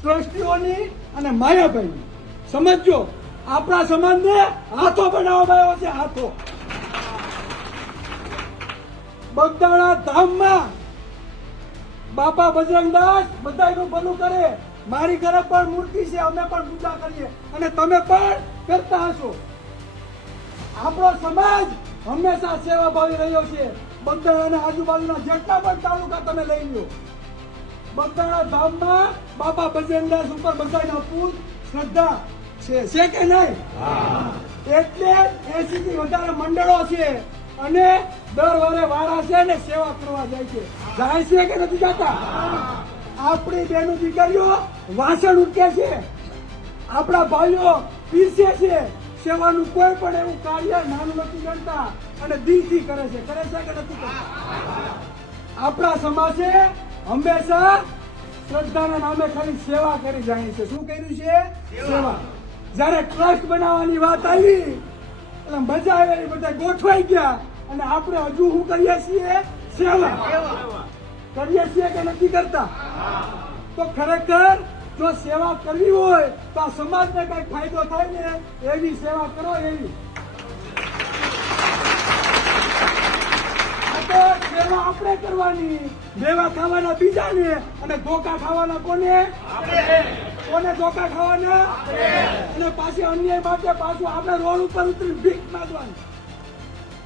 ટ્રસ્ટીઓની અને માયાભાઈની. સમજો, આપણા સમાજને હાથો બનાવવામાં આવ્યો છે, હાથો. બગદાણા ધામમાં બાપા બજરંગદાસ બધાયનું ભલું કરે. મારી ઘરે પણ મૂર્તિ છે, અમે પણ પૂજા કરીએ અને તમે પણ કરતા હશો. આપણો સમાજ હંમેશા સેવાભાવી રહ્યો છે. બગદાણાના આજુબાજુના જેટલા પણ તાલુકા તમે લઈ લો, બગદાણા ધામમાં બાપા બજરંગદાસ ઉપર બધાયનો પૂજ શ્રદ્ધા છે કે નહીં? એટલે 80 થી વધારે મંડળો છે અને દર વારે વાળા છે ને સેવા કરવા જાય છે. જાય છે કે નથી જતા? આપણી બહેનો દીકરીઓ વાસણ ઉટકે છે, આપણા ભાઈઓ પીરસે છે. સેવાનું કોઈ પણ એવું કાર્ય નાનું નથી ગણતા અને દિલથી કરે છે કે નથી કરતા? આપણા સમાજે હંમેશા શ્રદ્ધાના નામે ખાલી સેવા કરી જાય છે. શું કર્યું છે? સેવા. જયારે ટ્રસ્ટ બનાવવાની વાત આવી એટલે મજા આવે, બધા ગોઠવાઈ ગયા અને આપણે હજુ શું કરીએ છીએ? સેવા કરીએ છીએ કે નથી કરતા? તો ખરેખર જો સેવા કરવી હોય તો આ સમાજને કઈ ફાયદો થાય ને એવી સેવા કરો. એવી આ તો સેવા આપણે કરવાની, મેવા ખાવાના બીજાને અને ધોકા ખાવાના કોને? કોને ધોકા ખાવાના? અને પાછી અન્યાય માટે પાછું આપણે રોડ ઉપર ઉતરી ભીખ માંગવાની.